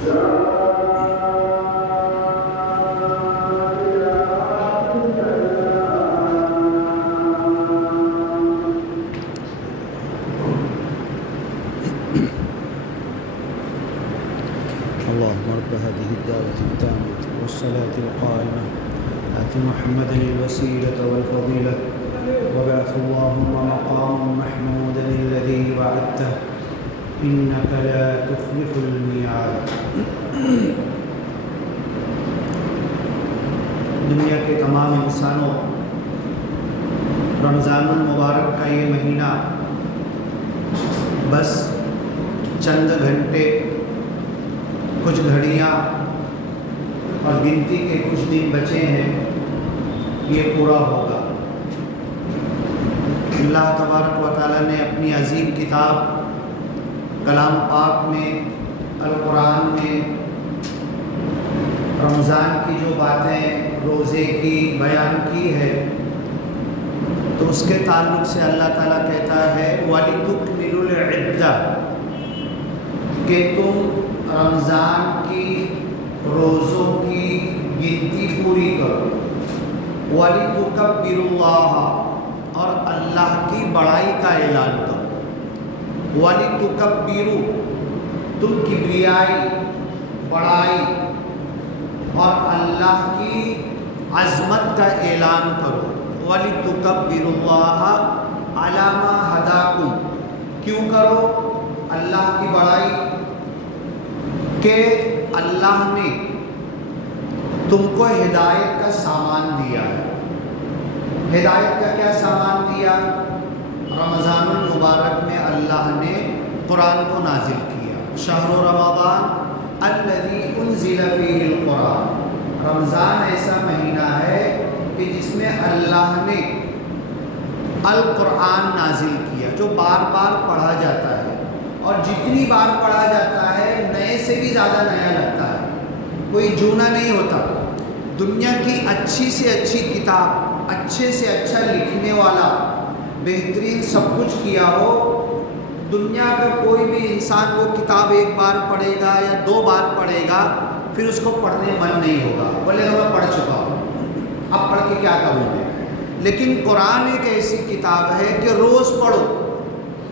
اللهم رب هذه الدعوة التامة والصلاة القائمة آت محمدا الوسيلة والفضيلة وابعثه اللهم مقاما محمودا الذي وعدته إنك لا تخلف الميعاد۔ دنیا کے تمام انسانوں، رمضان المبارک کا یہ مہینہ بس چند گھنٹے، کچھ گھڑیاں اور گنتی کے کچھ دن بچے ہیں، یہ پورا ہوگا۔ اللہ تبارک و تعالیٰ نے اپنی عظیم کتاب کلام پاک میں، القرآن میں رمضان کی جو باتیں روزے کی بیان کی ہے، تو اس کے تعلق سے اللہ تعالیٰ کہتا ہے وَلِتُكْمِلُوا الْعِدَّةَ، کہ تم رمضان کی روزوں کی گنتی پوری کرو، وَلِتُكَبِّرُوا اللَّهَ، اور اللہ کی بڑائی کا اعلان کرو، وَلِتُكَبِّرُوا، تم کبریائی، بڑائی اور اللہ کی عظمت کا اعلان کرو، وَلِتُكَبِّرُوا اللَّهَ عَلَى مَا هَدَاكُمْ، کیوں کرو اللہ کی بڑائی؟ کہ اللہ نے تم کو ہدایت کا سامان دیا ہے۔ ہدایت کا کیا سامان دیا؟ رمضان المبارک میں اللہ نے قرآن کو نازل کیا، شہر رمضان الذی انزل فیہ القرآن، رمضان ایسا مہینہ ہے کہ جس میں اللہ نے القرآن نازل کیا، جو بار بار پڑھا جاتا ہے، اور جتنی بار پڑھا جاتا ہے نئے سے بھی زیادہ نیا لگتا ہے، کوئی جونا نہیں ہوتا۔ دنیا کی اچھی سے اچھی کتاب، اچھے سے اچھا لکھنے والا، بہترین سب کچھ کیا ہو، دنیا کا کوئی بھی انسان وہ کتاب ایک بار پڑھے گا یا دو بار پڑھے گا، پھر اس کو پڑھنے من نہیں ہوگا، بولے گا میں پڑھ چکا ہوں، اب پڑھ کے کیا کروں گے۔ لیکن قرآن ایک ایسی کتاب ہے کہ روز پڑھو،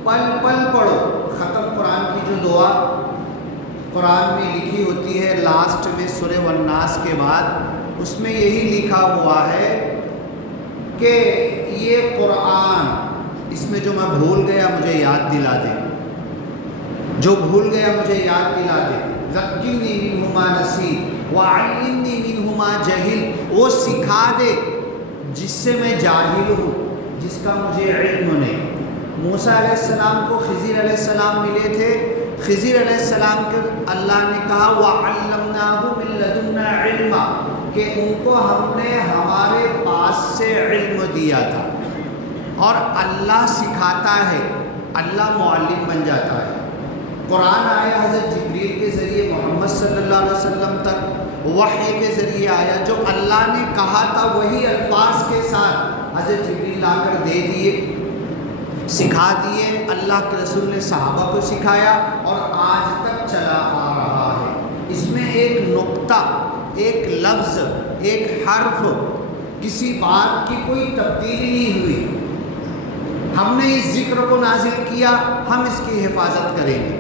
پل پل پڑھو۔ ختم قرآن کی جو دعا قرآن میں لکھی ہوتی ہے لاسٹ میں سورہ والناس کے بعد، اس میں یہی لکھا ہوا ہے کہ یہ قرآن، اس میں جو میں بھول گیا مجھے یاد دلا دے، جو بھول گیا مجھے یاد دلا دے، ذکرنی منہ ما نسیت وعلمنی منہ ما جہل، وہ سکھا دے جس سے میں جاہل ہوں، جس کا مجھے علم نہیں۔ موسیٰ علیہ السلام کو خضر علیہ السلام ملے تھے، خضر علیہ السلام کے اللہ نے کہا وَعَلَّمْنَاهُ مِن لَدُنَّا عِلْمًا، کہ ان کو ہم نے ہمارے پاس سے علم دیا تھا، اور اللہ سکھاتا ہے، اللہ معلم بن جاتا ہے۔ قرآن آیا حضرت جبریل کے ذریعے محمد صلی اللہ علیہ وسلم تک، وحی کے ذریعے آیا، جو اللہ نے کہا تھا وہی الفاظ کے ساتھ حضرت جبریل آ کر دے دیے، سکھا دیے، اللہ کے رسول نے صحابہ کو سکھایا، اور آج تک چلا آ رہا ہے۔ اس میں ایک نقطہ، ایک لفظ، ایک حرف، کسی بات کی کوئی تبدیلی نہیں ہوئی۔ ہم نے اس ذکر کو نازل کیا، ہم اس کی حفاظت کریں گے۔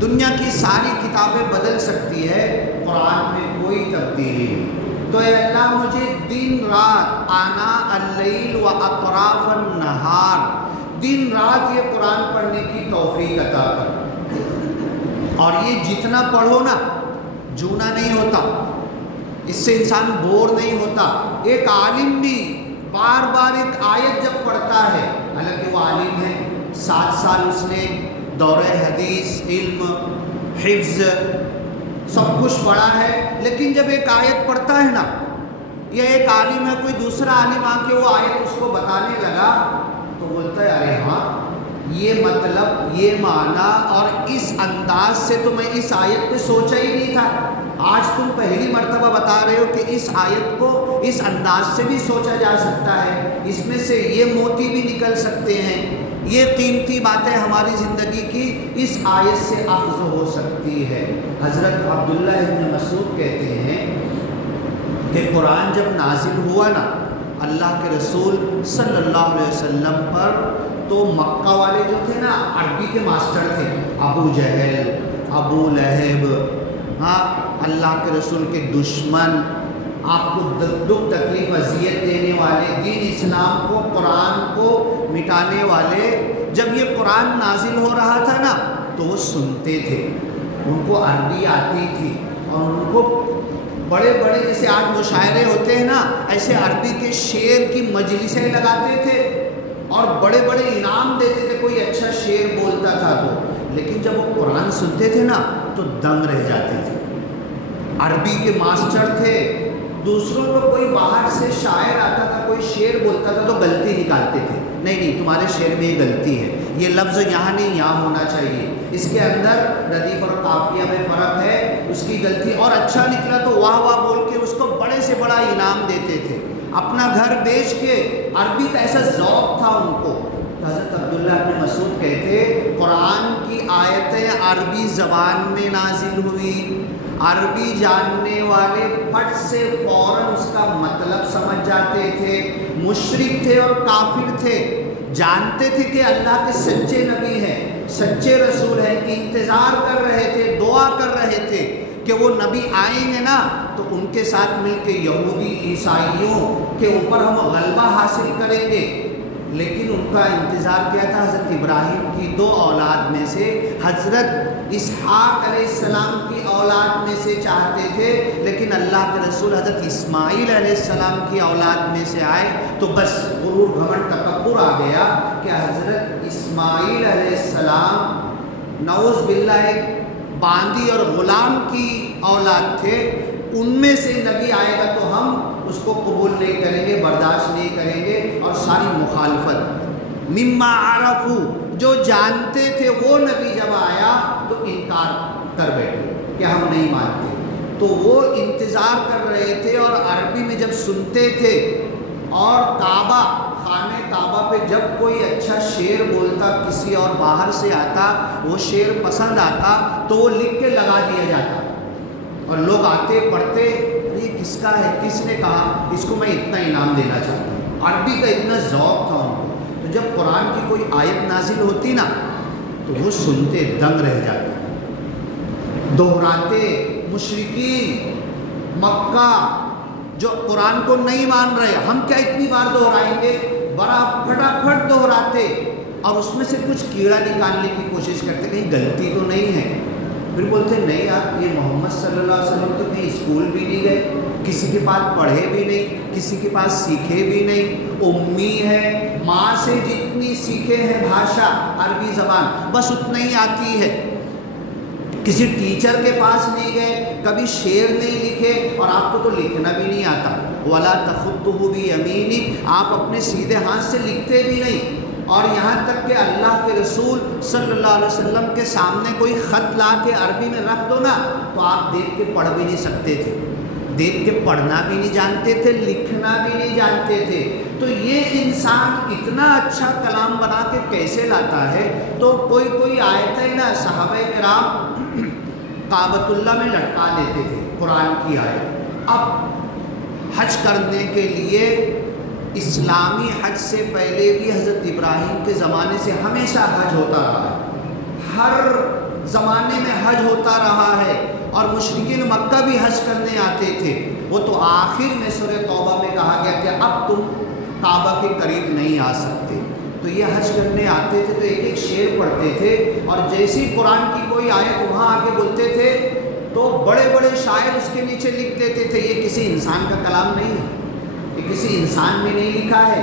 دنیا کی ساری کتابیں بدل سکتی ہے، قرآن میں کوئی تبدیلی نہیں۔ تو اے اللہ مجھے دن رات، آناء اللیل و اطراف النہار، دن رات یہ قرآن پڑھنے کی توفیق عطا کر، اور یہ جتنا پڑھو نا جونا نہیں ہوتا، اس سے انسان بور نہیں ہوتا۔ ایک عالم بھی بار بار ایک آیت جب پڑھتا ہے، حالانکہ وہ عالم ہے، 7 سال اس نے دورہ حدیث، علم، حفظ سب کچھ پڑھا ہے، لیکن جب ایک آیت پڑھتا ہے نا، یا ایک عالم ہے، کوئی دوسرا عالم آ کے وہ آیت اس کو بتانے لگا، تو بولتا ہے ارے ہاں یہ مطلب، یہ معنی، اور اس انداز سے تو میں اس آیت پہ سوچا ہی نہیں تھا، آج تم پہلی مرتبہ بتا رہے ہو کہ اس آیت کو اس انداز سے بھی سوچا جا سکتا ہے، اس میں سے یہ موتی بھی نکل سکتے ہیں، یہ قیمتی باتیں ہماری زندگی کی اس آیت سے اخذ ہو سکتی ہے۔ حضرت عبداللہ ابن مسعود کہتے ہیں کہ قرآن جب نازل ہوا نا اللہ کے رسول صلی اللہ علیہ وسلم پر، تو مکہ والے جو تھے نا عربی کے ماسٹر تھے، ابو جہل، ابو لہب، ہاں اللہ کے رسول کے دشمن، آپ کو دکھ تکلیف اذیت دینے والے، دین اسلام کو قرآن کو مٹانے والے، جب یہ قرآن نازل ہو رہا تھا نا تو وہ سنتے تھے، ان کو عربی آتی تھی، اور ان کو بڑے بڑے جیسے آج مشاعرے ہوتے ہیں نا، ایسے عربی کے شعر کی مجلسیں لگاتے تھے اور بڑے بڑے انعام دیتے تھے کوئی اچھا شعر بولتا تھا تو، لیکن جب وہ قرآن سنتے تھے نا تو دنگ رہ جاتے تھے۔ عربی کے ماسٹر تھے، دوسروں کو کوئی باہر سے شاعر آتا تھا کوئی شعر بولتا تھا تو غلطی نکالتے تھے، نہیں تمہارے شعر میں یہ غلطی ہے، یہ لفظ یہاں نہیں یہاں ہونا چاہیے، اس کے اندر ردیف اور قافیہ میں فرق ہے، اس کی غلطی، اور اچھا نکلا تو واہ واہ بول کے اس کو بڑے سے بڑا انعام دیتے تھے، اپنا گھر بیچ کے۔ عربی کا ایسا ذوق تھا ان کو۔ حضرت عبداللہ ابن مسعود کہتے قرآن کی آیتیں عربی زبان میں نازل ہوئی، عربی جاننے والے پھٹ سے فوراً اس کا مطلب سمجھ جاتے تھے، مشرک تھے اور کافر تھے، جانتے تھے کہ اللہ کے سچے نبی ہیں، سچے رسول ہیں، انتظار کر رہے تھے، دعا کر رہے تھے کہ وہ نبی آئیں گے نا تو ان کے ساتھ مل کے یہودی عیسائیوں کے اوپر ہم غلبہ حاصل کریں گے۔ لیکن ان کا انتظار کیا تھا؟ حضرت ابراہیم کی 2 اولاد میں سے، حضرت اسحاق علیہ السلام کی اولاد میں سے چاہتے تھے، لیکن اللہ کے رسول حضرت اسماعیل علیہ السلام کی اولاد میں سے آئے تو بس غرور گھمنڈ تکبر آ گیا کہ حضرت اسماعیل علیہ السلام نعوذ باللہ ایک باندی اور غلام کی اولاد تھے، ان میں سے نبی آئے گا تو ہم اس کو قبول نہیں کریں گے، برداشت نہیں کریں گے، اور ساری مخالفت۔ مما عرفو، جو جانتے تھے وہ نبی جب آیا تو انکار کر بیٹھے کہ ہم نہیں مانتے، تو وہ انتظار کر رہے تھے، اور عربی میں جب سنتے تھے، اور کعبہ خانہ کعبہ پہ جب کوئی اچھا شعر بولتا، کسی اور باہر سے آتا، وہ شعر پسند آتا تو وہ لکھ کے لگا دیا جاتا، اور لوگ آتے پڑھتے، یہ کس کا ہے، کس نے کہا، اس کو میں اتنا انعام دینا چاہتا ہوں۔ عربی کا اتنا ذوق تھا ان کو، تو جب قرآن کی کوئی آیت نازل ہوتی نا تو وہ سنتے دنگ رہ جاتے، دہراتے۔ مشرکین مکہ جو قرآن کو نہیں مان رہے، ہم کیا اتنی بار دہرائیں گے، بڑا پھٹافٹ دہراتے، اور اس میں سے کچھ کیڑا نکالنے کی کوشش کرتے، کہیں غلطی تو نہیں ہے، پھر بولتے نہیں یار یہ محمد صلی اللہ علیہ وسلم تو کہیں اسکول بھی نہیں گئے، کسی کے پاس پڑھے بھی نہیں، کسی کے پاس سیکھے بھی نہیں، امی ہے، ماں سے جتنی سیکھے ہیں بھاشا عربی زبان بس اتنا ہی آتی ہے، کسی ٹیچر کے پاس نہیں گئے، کبھی شعر نہیں لکھے، اور آپ کو تو لکھنا بھی نہیں آتا، وَلَا تَخُطُّهُ بِيَمِينِكَ، آپ اپنے سیدھے ہاتھ سے لکھتے بھی نہیں، اور یہاں تک کہ اللہ کے رسول صلی اللہ علیہ وسلم کے سامنے کوئی خط لا کے عربی میں رکھ دو نا تو آپ دیکھ کے پڑھ بھی نہیں سکتے تھے، دیکھ کے پڑھنا بھی نہیں جانتے تھے، لکھنا بھی نہیں جانتے تھے، تو یہ انسان اتنا اچھا کلام بنا کے کیسے لاتا ہے؟ تو کوئی آیتیں نا صحابہ کرام کعبۃ اللہ میں لٹکا دیتے تھے قرآن کی آیت۔ اب حج کرنے کے لیے اسلامی حج سے پہلے بھی حضرت ابراہیم کے زمانے سے ہمیشہ حج ہوتا رہا ہے، ہر زمانے میں حج ہوتا رہا ہے، اور مشرکین مکہ بھی حج کرنے آتے تھے، وہ تو آخر میں سورہ توبہ میں کہا گیا کہ اب تم کعبہ کے قریب نہیں آ سکتے، تو یہ حج کرنے آتے تھے تو ایک ایک شعر پڑھتے تھے، اور جیسی قرآن کی کوئی آیت وہاں آ کے بولتے تھے تو بڑے بڑے شاعر اس کے نیچے لکھ دیتے تھے، یہ کسی انسان کا کلام نہیں ہے، یہ کسی انسان نے نہیں لکھا ہے،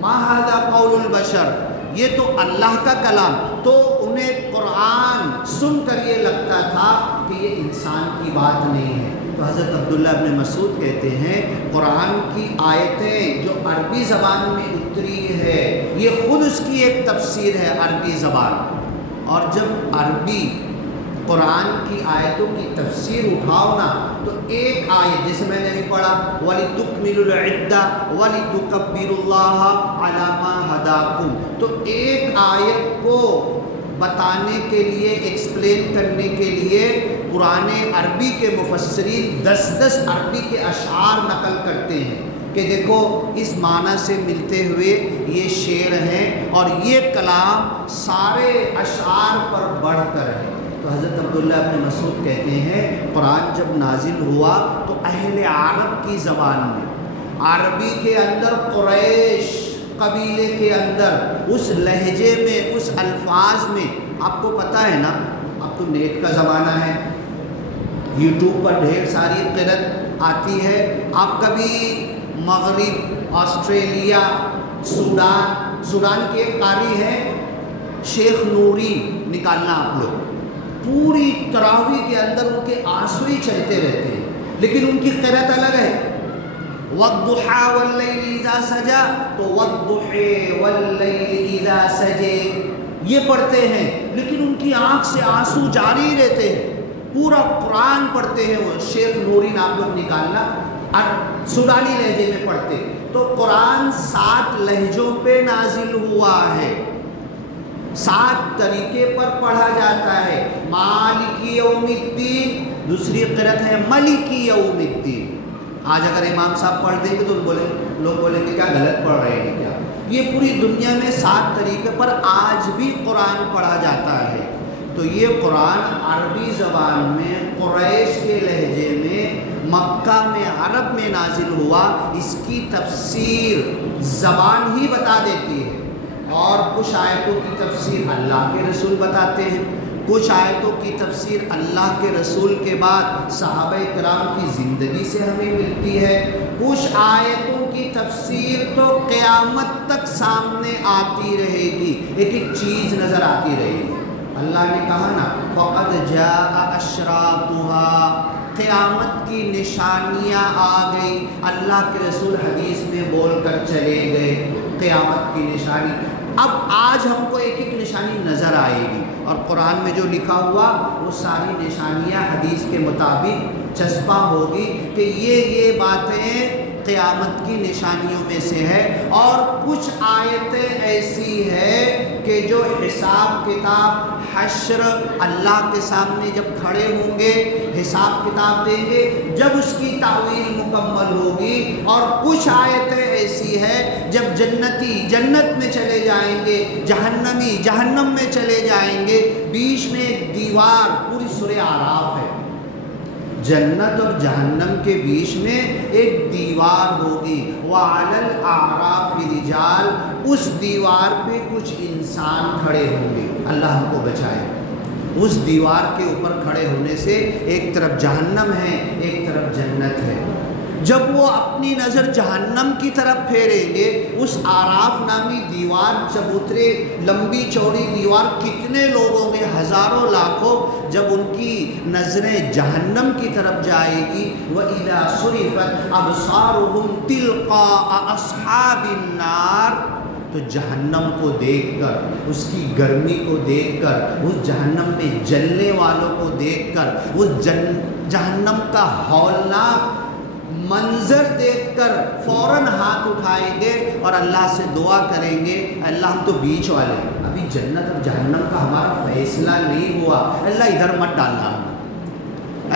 ما ھذا قول البشر، یہ تو اللہ کا کلام، تو انہیں قرآن سن کر یہ لگتا تھا کہ یہ انسان کی بات نہیں ہے۔ تو حضرت عبداللہ ابن مسعود کہتے ہیں قرآن کی آیتیں جو عربی زبان میں اتری ہے یہ خود اس کی ایک تفسیر ہے عربی زبان، اور جب عربی قرآن کی آیتوں کی تفسیر اٹھاؤ نا تو ایک آیت جیسے میں نے بھی پڑھا وَلِتُكْمِلُوا الْعِدَّةَ وَلِتُكَبِّرُوا اللَّهَ عَلَى مَا هَدَاكُمْ، تو ایک آیت کو بتانے کے لیے، ایکسپلین کرنے کے لیے قرآن عربی کے مفسرین 10 عربی کے اشعار نقل کرتے ہیں کہ دیکھو اس معنی سے ملتے ہوئے یہ شعر ہیں اور یہ کلام سارے اشعار پر بڑھ کر ہے۔ تو حضرت عبداللہ ابن مسعود کہتے ہیں قرآن جب نازل ہوا تو اہل عرب کی زبان میں، عربی کے اندر، قریش قبیلے کے اندر، اس لہجے میں، اس الفاظ میں، آپ کو پتہ ہے نا اب تو نیٹ کا زمانہ ہے، یوٹیوب پر ڈھیر ساری قرأت آتی ہے، آپ کبھی مغرب، آسٹریلیا، سوڈان کے ایک قاری ہے شیخ نوری، نکالنا آپ لوگ، پوری تراویح کے اندر ان کے آنسو ہی چلتے رہتے ہیں، لیکن ان کی قرأت الگ ہے۔ وَالضُّحَىٰ وَاللَّيْلِ اِذَا سَجَىٰ، تو وَالضُّحَىٰ وَاللَّيْلِ اِذَا سَجَىٰ یہ پڑھتے ہیں، لیکن ان کی آنکھ سے آنسو جاری رہتے ہیں، پورا قرآن پڑھتے ہیں وہ شیخ نوری، آپ لوگ نکالنا، سوڈانی لہجے میں پڑھتے۔ تو قرآن 7 لہجوں پہ نازل ہوا ہے، 7 طریقے پر پڑھا جاتا ہے۔ مالک یوم الدین، دوسری قرأت ہے ملک یوم الدین۔ آج اگر امام صاحب پڑھ دیں گے تو لوگ بولیں گے کیا غلط پڑھ رہے ہیں کیا؟ یہ پوری دنیا میں 7 طریقے پر آج بھی قرآن پڑھا جاتا ہے۔ تو یہ قرآن عربی زبان میں، قریش کے لہجے میں، مکہ میں، عرب میں نازل ہوا، اس کی تفسیر زبان ہی بتا دیتی ہے، اور کچھ آیتوں کی تفسیر اللہ کے رسول بتاتے ہیں، کچھ آیتوں کی تفسیر اللہ کے رسول کے بعد صحابہ کرام کی زندگی سے ہمیں ملتی ہے، کچھ آیتوں کی تفسیر تو قیامت تک سامنے آتی رہے گی، ایک ایک چیز نظر آتی رہے گی۔ اللہ نے کہا نا فَقَدْ جَاءَ أَشْرَاطُهَا، قیامت کی نشانیاں آ گئی، اللہ کے رسول حدیث میں بول کر چلے گئے قیامت کی نشانی۔ اب آج ہم کو ایک ایک نشانی نظر آئے گی، اور قرآن میں جو لکھا ہوا وہ ساری نشانیاں حدیث کے مطابق چسپاں ہوگی کہ یہ باتیں قیامت کی نشانیوں میں سے ہے۔ اور کچھ آیتیں ایسی ہے کہ جو حساب کتاب، حشر، اللہ کے سامنے جب کھڑے ہوں گے، حساب کتاب دیں گے، جب اس کی تعویل مکمل ہوگی۔ اور کچھ آیتیں ایسی ہے جب جنتی جنت میں چلے جائیں گے، جہنمی جہنم میں چلے جائیں گے، بیچ میں ایک دیوار، پوری سورہ اعراف ہے، جنت اور جہنم کے بیچ میں ایک دیوار ہوگی، وَعَلَى الْأَعْرَافِ رِجَالٌ، اس دیوار پہ کچھ انسان کھڑے ہوں گے، اللہ ہم کو بچائے۔ اس دیوار کے اوپر کھڑے ہونے سے ایک طرف جہنم ہے، ایک طرف جنت ہے۔ جب وہ اپنی نظر جہنم کی طرف پھیریں گے، اس آراف نامی دیوار چبوترے، لمبی چوڑی دیوار، کتنے لوگوں میں، ہزاروں لاکھوں، جب ان کی نظریں جہنم کی طرف جائے گی، وَإِذَا صُرِفَتْ أَبْصَارُهُمْ تِلْقَاءَ أَصْحَابِ النَّارِ، تو جہنم کو دیکھ کر، اس کی گرمی کو دیکھ کر، اس جہنم میں جلنے والوں کو دیکھ کر، اس جہنم کا ہولناک منظر دیکھ کر فوراً ہاتھ اٹھائیں گے اور اللہ سے دعا کریں گے، اللہ ہم تو بیچ والے، ابھی جنت اور جہنم کا ہمارا فیصلہ نہیں ہوا، اللہ ادھر مت ڈالنا،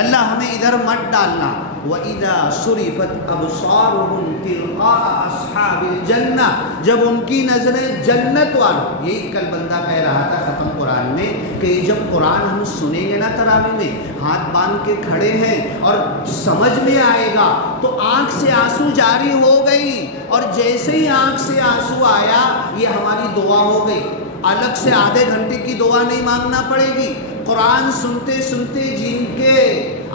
اللہ ہمیں ادھر مت ڈالنا۔ وَإِذَا صُرِفَتْ أَبْصَارُهُمْ تِلْقَاءَ أَصْحَابِ الْجَنَّةِ، جب ان کی نظریں جنت والوں، یہی کل بندہ کہہ رہا تھا ختم قرآن میں کہ جب قرآن ہم سنیں گے نا تراویح میں، ہاتھ باندھ کے کھڑے ہیں اور سمجھ میں آئے گا تو آنکھ سے آنسو جاری ہو گئی، اور جیسے ہی آنکھ سے آنسو آیا یہ ہماری دعا ہو گئی، الگ سے آدھے گھنٹے کی دعا نہیں مانگنا پڑے گی۔ قرآن سنتے سنتے جن کے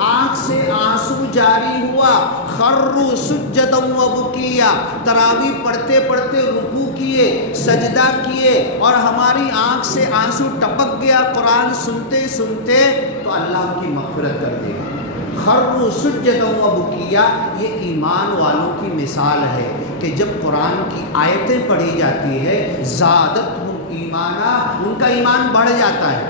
آنکھ سے آنسو جاری ہوا، خروا سجدا وبکیا، تراویح پڑھتے پڑھتے رکوع کیے، سجدہ کیے، اور ہماری آنکھ سے آنسو ٹپک گیا قرآن سنتے سنتے، تو اللہ کی مغفرت کر دے گا۔ خروا سجدا وبکیا، یہ ایمان والوں کی مثال ہے کہ جب قرآن کی آیتیں پڑھی جاتی ہے، زادتہم ایمانا، ان کا ایمان بڑھ جاتا ہے۔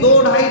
2, 2.5,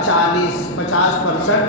40-50%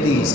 30,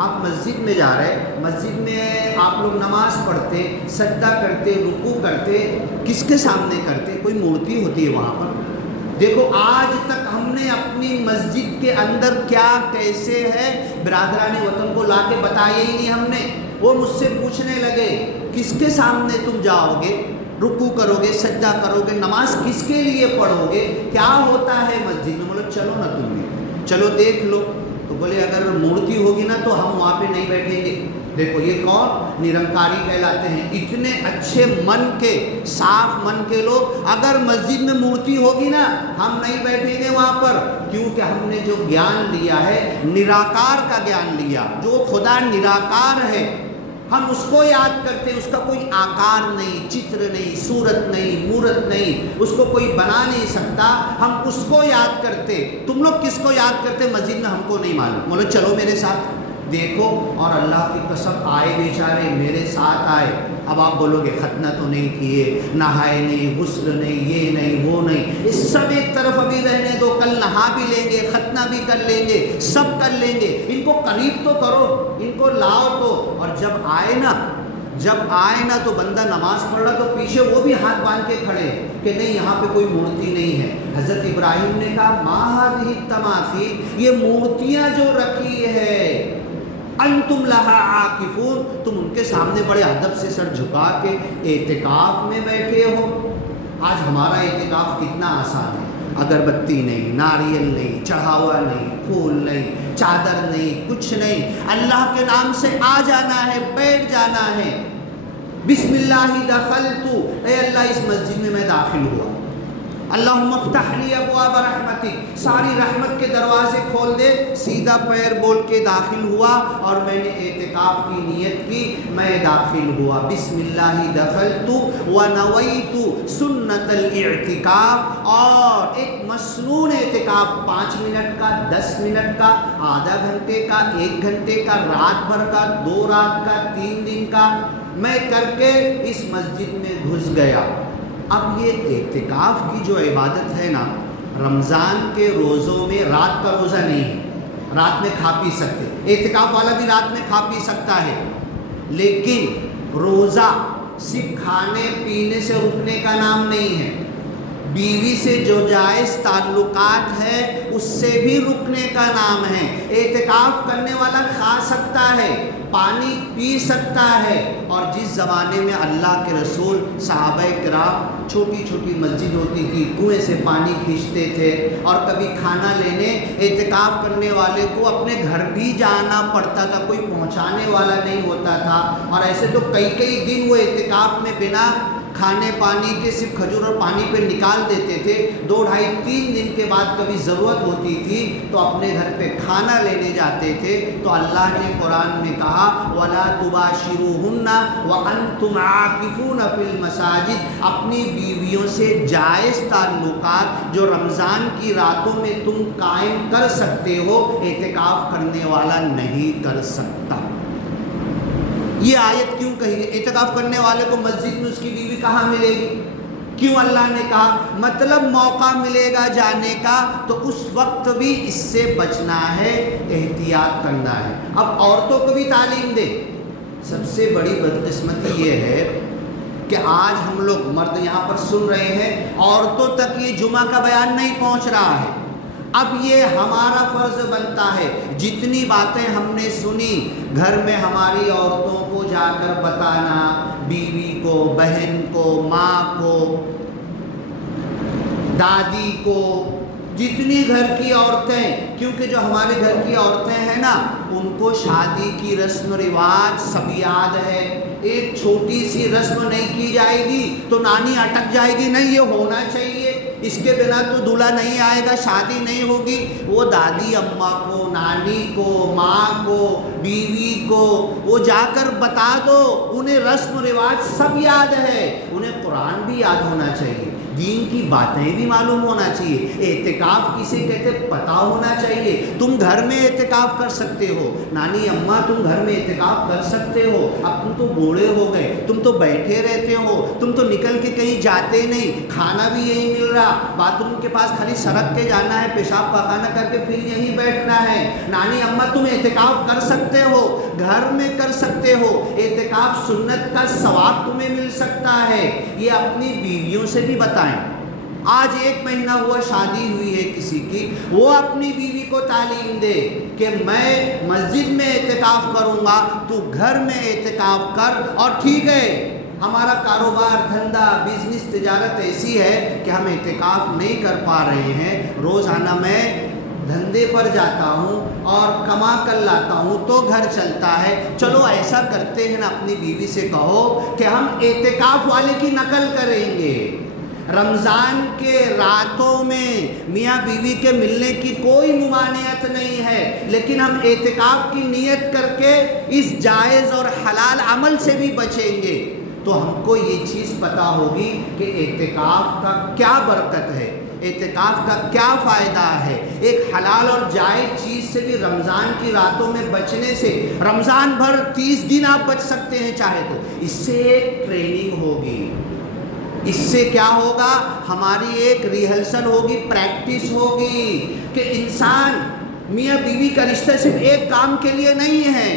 آپ مسجد میں جا رہے، مسجد میں آپ لوگ نماز پڑھتے، سجدہ کرتے، رکوع کرتے، کس کے سامنے کرتے؟ کوئی مورتی ہوتی ہے وہاں پر؟ دیکھو آج تک ہم نے اپنی مسجد کے اندر کیا کیسے ہے برادران وطن کو لا کے بتایا ہی نہیں ہم نے۔ وہ مجھ سے پوچھنے لگے کس کے سامنے تم جاؤ گے، رکوع کرو گے، سجدہ کرو گے، نماز کس کے لیے پڑھو گے، کیا ہوتا ہے مسجد میں؟ بولے چلو نا تم بھی، چلو دیکھ لو۔ تو بولے اگر مورتی ہوگی نا تو ہم وہاں پہ نہیں بیٹھیں گے۔ دیکھو یہ کون؟ نرنکاری کہلاتے ہیں۔ اتنے اچھے من کے، صاف من کے لوگ، اگر مسجد میں مورتی ہوگی نا ہم نہیں بیٹھیں گے وہاں پر، کیونکہ ہم نے جو گیان لیا ہے نراکار کا گیان لیا، جو خدا نراکار ہے ہم اس کو یاد کرتے ہیں، اس کا کوئی آکار نہیں، چتر نہیں، صورت نہیں، مورت نہیں، اس کو کوئی بنا نہیں سکتا، ہم اس کو یاد کرتے۔ تم لوگ کس کو یاد کرتے مسجد میں؟ ہم کو نہیں معلوم۔ بولو چلو میرے ساتھ دیکھو، اور اللہ کی قسم آئے بیچارے میرے ساتھ آئے۔ اب آپ بولو گے ختنہ تو نہیں کیے، نہائے نہیں، غسل نہیں، یہ نہیں، وہ نہیں، اس سب ایک طرف ابھی رہنے دو، کل نہا بھی لیں گے، ختنہ بھی کر لیں گے، سب کر لیں گے، ان کو قریب تو کرو، ان کو لاؤ تو۔ اور جب آئے نا تو بندہ نماز پڑھ رہا تو پیچھے وہ بھی ہاتھ باندھ کے کھڑے کہ نہیں یہاں پہ کوئی مورتی نہیں ہے۔ حضرت ابراہیم نے کہا ما ہذہ التماثیل، یہ مورتیاں جو رکھی ہے انتم لہا عاکفون، تم ان کے سامنے بڑے ادب سے سر جھکا کے اعتکاف میں بیٹھے ہو۔ آج ہمارا اعتکاف کتنا آسان ہے، اگربتی نہیں، ناریل نہیں، چڑھاوا نہیں، پھول نہیں، چادر نہیں، کچھ نہیں، اللہ کے نام سے آ جانا ہے، بیٹھ جانا ہے۔ بسم اللہ دخلت، اے اللہ اس مسجد میں میں داخل ہوا، اللہم افتح لی ابواب رحمتک، ساری رحمت کے دروازے کھول دے، سیدھا پیر بول کے داخل ہوا اور میں نے اعتکاف کی نیت کی، میں داخل ہوا۔ بسم اللہ دخلت ونویت سنت الاعتکاف، اور ایک مسنون اعتکاف 5 منٹ کا، 10 منٹ کا، آدھا گھنٹے کا، 1 گھنٹے کا، رات بھر کا، 2 رات کا، 3 دن کا، میں کر کے اس مسجد میں گھس گیا۔ اب یہ اعتکاف کی جو عبادت ہے نا، رمضان کے روزوں میں رات کا روزہ نہیں ہے، رات میں کھا پی سکتے، اعتکاف والا بھی رات میں کھا پی سکتا ہے، لیکن روزہ صرف کھانے پینے سے رکنے کا نام نہیں ہے، بیوی سے جو جائز تعلقات ہے اس سے بھی رکنے کا نام ہے۔ اعتکاف کرنے والا کھا سکتا ہے، پانی پی سکتا ہے، اور جس زمانے میں اللہ کے رسول صحابہ کرام چھوٹی چھوٹی مسجد ہوتی تھی، کنویں سے پانی کھینچتے تھے، اور کبھی کھانا لینے اعتکاف کرنے والے کو اپنے گھر بھی جانا پڑتا تھا، کوئی پہنچانے والا نہیں ہوتا تھا، اور ایسے تو کئی دن وہ اعتکاف میں بنا کھانے پانی کے صرف کھجور اور پانی پہ نکال دیتے تھے۔ 2 ڈھائی 3 دن کے بعد کبھی ضرورت ہوتی تھی تو اپنے گھر پہ کھانا لینے جاتے تھے، تو اللہ نے قرآن میں کہا وَلَا تُبَاشِرُوهُنَّ وَأَنْتُمْ عَاكِفُونَ فِي الْمَسَاجِدِ، اپنی بیویوں سے جائز تعلقات جو رمضان کی راتوں میں تم قائم کر سکتے ہو، اعتکاف کرنے والا نہیں کر سکتا۔ یہ آیت کیوں کہی ہے؟ اعتکاف کرنے والے کو مسجد میں اس کی بیوی کہاں ملے گی؟ کیوں اللہ نے کہا؟ مطلب موقع ملے گا جانے کا تو اس وقت بھی اس سے بچنا ہے، احتیاط کرنا ہے۔ اب عورتوں کو بھی تعلیم دے۔ سب سے بڑی بدقسمتی یہ ہے کہ آج ہم لوگ مرد یہاں پر سن رہے ہیں، عورتوں تک یہ جمعہ کا بیان نہیں پہنچ رہا ہے۔ اب یہ ہمارا فرض بنتا ہے، جتنی باتیں ہم نے سنی گھر میں ہماری عورتوں کو جا کر بتانا، بیوی کو، بہن کو، ماں کو، دادی کو، جتنی گھر کی عورتیں، کیونکہ جو ہمارے گھر کی عورتیں ہیں نا ان کو شادی کی رسم و رواج سب یاد ہے۔ ایک چھوٹی سی رسم نہیں کی جائے گی تو نانی اٹک جائے گی، نہیں یہ ہونا چاہیے، اس کے بنا تو دلہا نہیں آئے گا، شادی نہیں ہوگی۔ وہ دادی اماں کو، نانی کو، ماں کو، بیوی کو وہ جا کر بتا دو، انہیں رسم و رواج سب یاد ہے، انہیں قرآن بھی یاد ہونا چاہیے۔ دین کی باتیں بھی معلوم ہونا چاہیے. اعتکاف کسے کہتے پتہ ہونا چاہیے. تم گھر میں اعتکاف کر سکتے ہو, نانی اماں تم گھر میں اعتکاف کر سکتے ہو. اب تم تو بوڑھے ہو گئے, تم تو بیٹھے رہتے ہو, تم تو نکل کے کہیں جاتے نہیں, کھانا بھی یہی مل رہا, باتھ روم کے پاس خالی سڑک کے جانا ہے, پیشاب پخانہ کر کے پھر یہیں بیٹھنا ہے. نانی اماں تم اعتکاف کر سکتے ہو, گھر میں کر سکتے ہو. اعتکاف سنت کا ثواب تمہیں مل سکتا ہے. یہ اپنی بیویوں سے بھی بتائیں. آج 1 مہینہ ہوا شادی ہوئی ہے کسی کی, وہ اپنی بیوی کو تعلیم دے کہ میں مسجد میں اعتکاف کروں گا, تو گھر میں اعتکاف کر. اور ٹھیک ہے ہمارا کاروبار, دھندا, بزنس, تجارت ایسی ہے کہ ہم اعتکاف نہیں کر پا رہے ہیں, روزانہ میں دھندے پر جاتا ہوں اور کما کر لاتا ہوں تو گھر چلتا ہے. چلو ایسا کرتے ہیں نا, اپنی بیوی سے کہو کہ ہم اعتکاف والے کی نقل کریں گے. رمضان کے راتوں میں میاں بیوی کے ملنے کی کوئی ممانعت نہیں ہے, لیکن ہم اعتکاف کی نیت کر کے اس جائز اور حلال عمل سے بھی بچیں گے. تو ہم کو یہ چیز پتہ ہوگی کہ اعتکاف کا کیا برکت ہے, اعتکاف کا کیا فائدہ ہے. ایک حلال اور جائز چیز سے بھی رمضان کی راتوں میں بچنے سے, رمضان بھر 30 دن آپ بچ سکتے ہیں چاہے تو. اس سے ایک ٹریننگ ہوگی, اس سے کیا ہوگا, ہماری ایک ریہرسل ہوگی, پریکٹس ہوگی کہ انسان میاں بیوی کا رشتہ صرف ایک کام کے لیے نہیں ہے.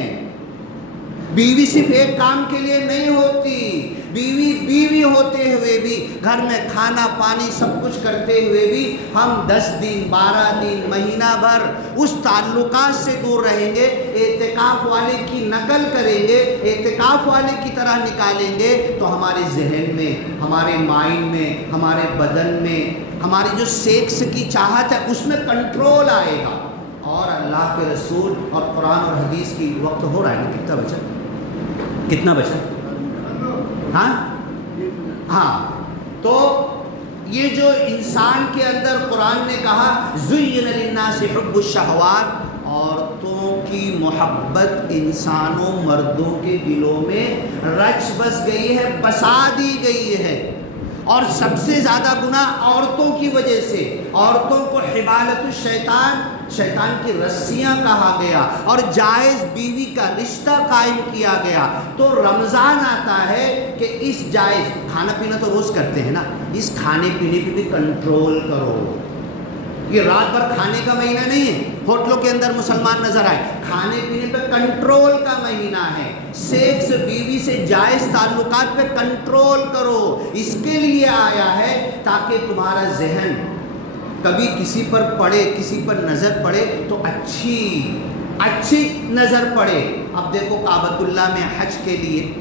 بیوی صرف ایک کام کے لیے نہیں ہوتی. بیوی ہوتے ہوئے بھی, گھر میں کھانا پانی سب کچھ کرتے ہوئے بھی ہم 10 دن 12 دن مہینہ بھر اس تعلقات سے دور رہیں گے. اعتکاف والے کی نقل کریں گے, اعتکاف والے کی طرح نکالیں گے, تو ہمارے ذہن میں, ہمارے مائنڈ میں, ہمارے بدن میں, ہماری جو سیکس کی چاہت ہے اس میں کنٹرول آئے گا. اور اللہ کے رسول اور قرآن اور حدیث کی وقت ہو رہا ہے نا, کتنا بچا ہاں. تو یہ جو انسان کے اندر قرآن نے کہا زُيِّنَ لِلنَّاسِ حُبُّ الشَّهَوَاتِ, عورتوں کی محبت انسانوں مردوں کے دلوں میں رچ بس گئی ہے, بسا دی گئی ہے. اور سب سے زیادہ گناہ عورتوں کی وجہ سے. عورتوں کو حبالت الشیطان, شیطان کی رسیاں کہا گیا, اور جائز بیوی کا رشتہ قائم کیا گیا. تو رمضان آتا ہے کہ اس جائز, کھانا پینا تو روز کرتے ہیں نا, اس کھانے پینے پہ بھی کنٹرول کرو. یہ رات بھر کھانے کا مہینہ نہیں ہے, ہوٹلوں کے اندر مسلمان نظر آئے, کھانے پینے پہ کنٹرول کا مہینہ ہے. سیکس, بیوی سے جائز تعلقات پہ کنٹرول کرو. اس کے لیے آیا ہے تاکہ تمہارا ذہن کبھی کسی پر پڑے, کسی پر نظر پڑے تو اچھی نظر پڑے. اب دیکھو کعبۃ اللہ میں حج کے لیے,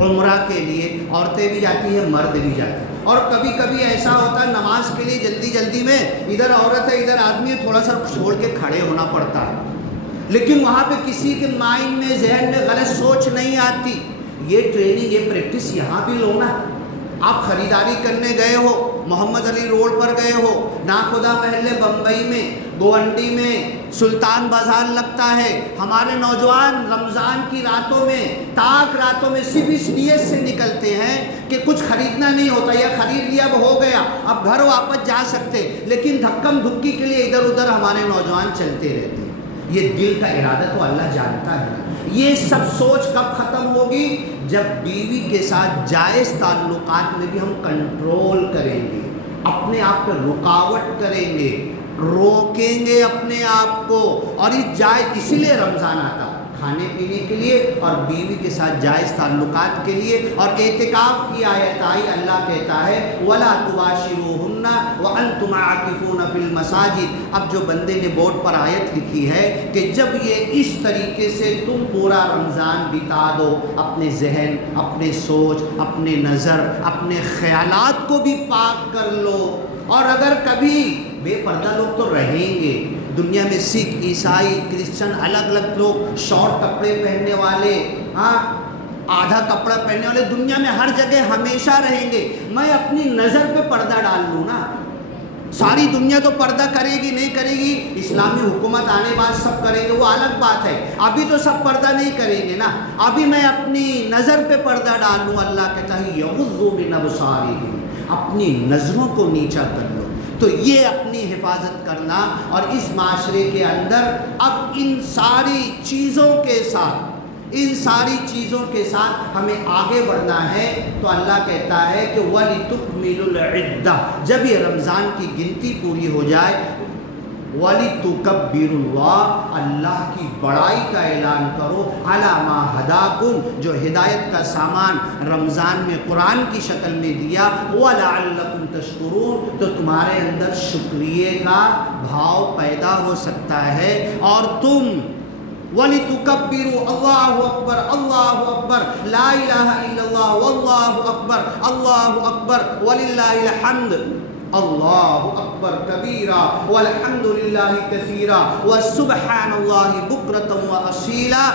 عمرہ کے لیے عورتیں بھی جاتی ہیں, مرد بھی جاتے ہیں. اور کبھی کبھی ایسا ہوتا ہے نماز کے لیے جلدی میں, ادھر عورت ہے ادھر آدمی ہے, تھوڑا سا چھوڑ کے کھڑے ہونا پڑتا ہے, لیکن وہاں پہ کسی کے مائنڈ میں, ذہن میں غلط سوچ نہیں آتی. یہ ٹریننگ, یہ پریکٹس یہاں بھی لو نا. آپ خریداری کرنے گئے ہو, محمد علی روڈ پر گئے ہو, ناخدا محلے بمبئی میں, گوانڈی میں, سلطان بازار لگتا ہے. ہمارے نوجوان رمضان کی راتوں میں, تاک راتوں میں صرف اس نیت سے نکلتے ہیں کہ کچھ خریدنا نہیں ہوتا, یا خرید لیا اب ہو گیا, اب گھر واپس جا سکتے, لیکن دھکم دھکی کے لیے ادھر ادھر ہمارے نوجوان چلتے رہتے ہیں. یہ دل کا ارادہ تو اللہ جانتا ہے. یہ سب سوچ کب ختم ہوگی, جب بیوی کے ساتھ جائز تعلقات میں بھی ہم کنٹرول کریں گے, اپنے آپ پہ رکاوٹ کریں گے, روکیں گے اپنے آپ کو. اور اس جائز, اسی لیے رمضان آتا, کھانے پینے کے لیے اور بیوی کے ساتھ جائز تعلقات کے لیے. اور اعتکاف کی آیت آئی, اللہ کہتا ہے وَلَا تُبَاشِرُوهُنَّ وَأَنْتُمْ عَاكِفُونَ فِي الْمَسَاجِدِ. اب جو بندے نے بورڈ پر آیت لکھی ہے کہ جب یہ اس طریقے سے تم پورا رمضان بتا دو, اپنے ذہن, اپنے سوچ, اپنے نظر, اپنے خیالات کو بھی پاک کر لو. اور اگر کبھی بے پردہ لوگ تو رہیں گے دنیا میں, سکھ, عیسائی, کرسچن, الگ الگ لوگ, شارٹ کپڑے پہننے والے, آدھا کپڑا پہننے والے, دنیا میں ہر جگہ ہمیشہ رہیں گے. میں اپنی نظر پہ پردہ ڈال لوں نا, ساری دنیا تو پردہ کرے گی نہیں کرے گی, اسلامی حکومت آنے بعد سب کریں گے, وہ الگ بات ہے. ابھی تو سب پردہ نہیں کریں گے نا, ابھی میں اپنی نظر پہ پردہ ڈال لوں. اللہ کہتا ہے یغضوا من ابصارہم, اپنی نظروں کو نیچا کر لو۔ تو یہ اپنی حفاظت کرنا، اور اس معاشرے کے اندر اب ان ساری چیزوں کے ساتھ ہمیں آگے بڑھنا ہے۔ تو اللہ کہتا ہے کہ وَلِتُكْمِلُوا الْعِدَّةَ، جب یہ رمضان کی گنتی پوری ہو جائے، وَلِتُكَبِّرُوا اللَّهَ، اللہ کی بڑائی کا اعلان کرو، عَلَى مَا هَدَاكُمْ، جو ہدایت کا سامان رمضان میں قرآن کی شکل میں دیا، وَلَعَلَّكُمْ تَشْكُرُونَ، تو تمہارے اندر شکریہ کا بھاؤ پیدا ہو سکتا ہے، اور تم وَلِتُكَبِّرُوا اللہ اکبر اللہ اکبر لا الہ الا اللہ واللہ اکبر اللہ اکبر وَلِلَّهِ الْحَمْدُ اللہ اکبر کبیرا والحمد للہ کثیرا وسبحان اللہ بکرۃ وأصیلا،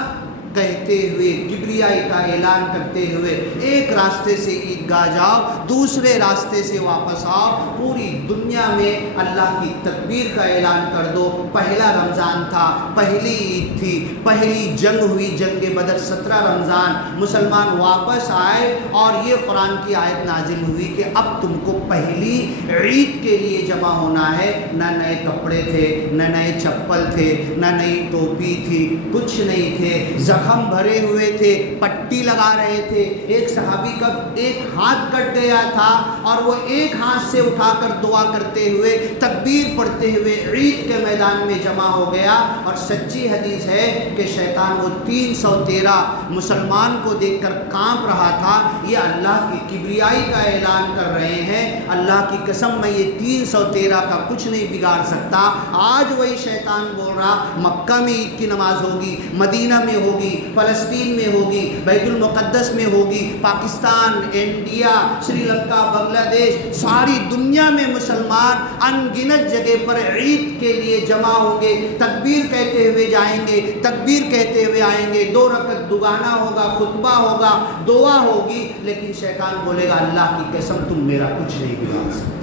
کہتے ہوئے، کبریائی کا اعلان کرتے ہوئے ایک راستے سے عیدگاہ جاؤ، دوسرے راستے سے واپس آؤ، پوری دنیا میں اللہ کی تکبیر کا اعلان کر دو۔ پہلا رمضان تھا، پہلی عید تھی، پہلی جنگ ہوئی، جنگ بدر 17 رمضان، مسلمان واپس آئے اور یہ قرآن کی آیت نازل ہوئی کہ اب تم کو پہلی عید کے لیے جمع ہونا ہے۔ نہ نئے کپڑے تھے، نہ نئے چپل تھے، نہ نئی ٹوپی تھی، کچھ نہیں تھے، زخم بھرے ہوئے تھے، پٹی لگا رہے تھے۔ ایک صحابی کا ایک ہاتھ کٹ گیا تھا اور وہ ایک ہاتھ سے اٹھا کر دعا کرتے ہوئے، تکبیر پڑھتے ہوئے عید کے میدان میں جمع ہو گیا۔ اور سچی حدیث ہے کہ شیطان وہ 313 مسلمان کو دیکھ کر کانپ رہا تھا، یہ اللہ کی کبریائی کا اعلان کر رہے ہیں، اللہ کی قسم میں یہ 313 کا کچھ نہیں بگاڑ سکتا۔ آج وہی شیطان بول رہا مکہ میں عید کی نماز ہوگی، مدینہ میں ہوگی، فلسطین میں ہوگی، بیت المقدس میں ہوگی، پاکستان، انڈیا، سری لنکا، بنگلہ دیش، ساری دنیا میں مسلمان ان گنت جگہ پر عید کے لیے جمع ہوں گے، تکبیر کہتے ہوئے جائیں گے، تکبیر کہتے ہوئے آئیں گے، 2 رکعت دگانا ہوگا، خطبہ ہوگا، دعا ہوگی، لیکن شیطان بولے گا اللہ کی قسم تم میرا کچھ نہیں بگاڑ سکتے۔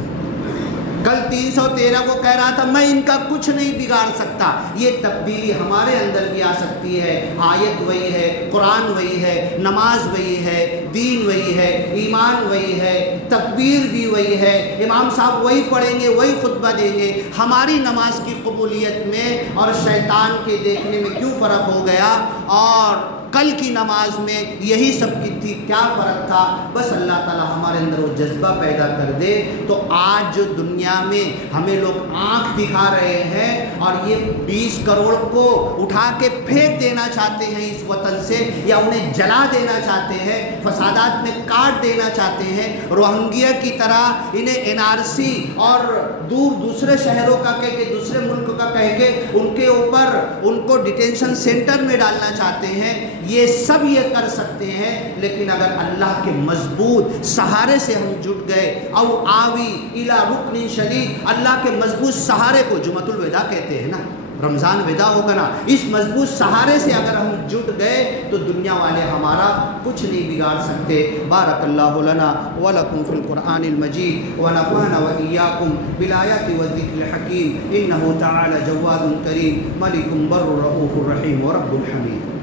کل 313 کو کہہ رہا تھا میں ان کا کچھ نہیں بگاڑ سکتا۔ یہ تبدیلی ہمارے اندر بھی آ سکتی ہے۔ آیت وہی ہے، قرآن وہی ہے، نماز وہی ہے، دین وہی ہے، ایمان وہی ہے، تکبیر بھی وہی ہے، امام صاحب وہی پڑھیں گے، وہی خطبہ دیں گے۔ ہماری نماز کی قبولیت میں اور شیطان کے دیکھنے میں کیوں فرق ہو گیا؟ اور کل کی نماز میں یہی سب کی تھی، کیا فرق تھا؟ بس اللہ تعالی ہمارے اندر وہ جذبہ پیدا کر دے۔ تو آج جو دنیا میں ہمیں لوگ آنکھ دکھا رہے ہیں اور یہ 20 کروڑ کو اٹھا کے پھینک دینا چاہتے ہیں اس وطن سے، یا انہیں جلا دینا چاہتے ہیں، فسادات میں کاٹ دینا چاہتے ہیں، روہنگیا کی طرح انہیں NRC اور دوسرے شہروں کا کہہ کے، دوسرے ملک کا کہہ کے ان کے اوپر ان کو ڈیٹینشن سینٹر میں ڈالنا چاہتے ہیں۔ یہ سب یہ کر سکتے ہیں، لیکن اگر اللہ کے مضبوط سہارے سے ہم جٹ گئے، او آوی الی رکن شدید، اللہ کے مضبوط سہارے کو جمعۃ الوداع کہتے ہیں نا، رمضان ودا ہوگا نا، اس مضبوط سہارے سے اگر ہم جٹ گئے تو دنیا والے ہمارا کچھ نہیں بگاڑ سکتے۔ بارک اللہ لنا ولکم فی القرآن المجید ونفعنا وإیاکم بالآیات والذکر الحکیم، انہ تعالی جواد کریم ملک بر رؤوف رحیم ورب الحمید۔